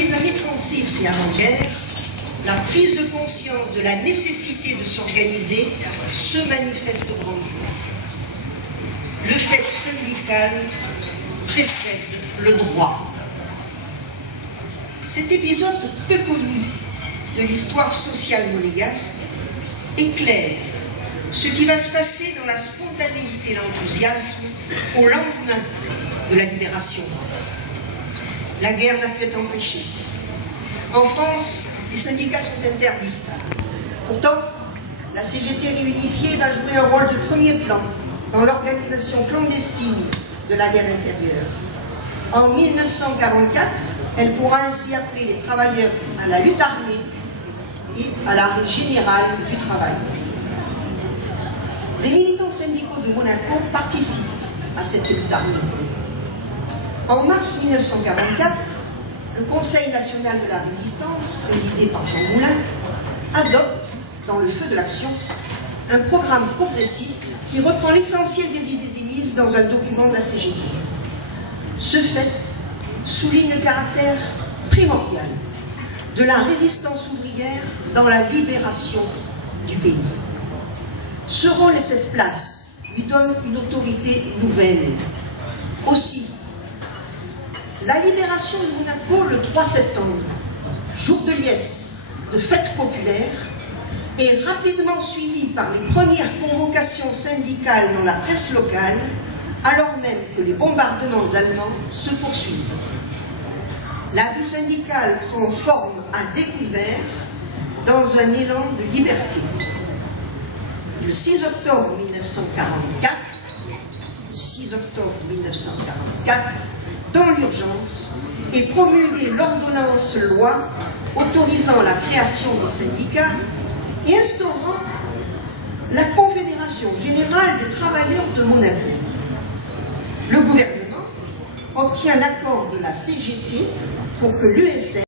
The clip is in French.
les années 36 et avant-guerre, la prise de conscience de la nécessité de s'organiser se manifeste au grand jour. Le fait syndical précède le droit. Cet épisode peu connu de l'histoire sociale monégasque éclaire ce qui va se passer dans la spontanéité et l'enthousiasme au lendemain de la libération. La guerre n'a pu être empêchée. En France, les syndicats sont interdits. Pourtant, la CGT réunifiée va jouer un rôle de premier plan dans l'organisation clandestine de la guerre intérieure. En 1944, elle pourra ainsi appeler les travailleurs à la lutte armée et à l'arrêt général du travail. Les militants syndicaux de Monaco participent à cette lutte armée. En mars 1944, le Conseil national de la résistance, présidé par Jean Moulin, adopte, dans le feu de l'action, un programme progressiste qui reprend l'essentiel des idées émises dans un document de la CGT. Ce fait souligne le caractère primordial de la résistance ouvrière dans la libération du pays. Ce rôle et cette place lui donnent une autorité nouvelle. Aussi, la libération de Monaco le 3 septembre, jour de liesse, de fête populaire, est rapidement suivie par les premières convocations syndicales dans la presse locale, alors même que les bombardements allemands se poursuivent. La vie syndicale prend forme à découvert dans un élan de liberté. Le 6 octobre 1944, dans l'urgence, est promulguée l'ordonnance loi autorisant la création des syndicats et instaurant la Confédération générale des travailleurs de Monaco. Le gouvernement obtient l'accord de la CGT pour que l'USN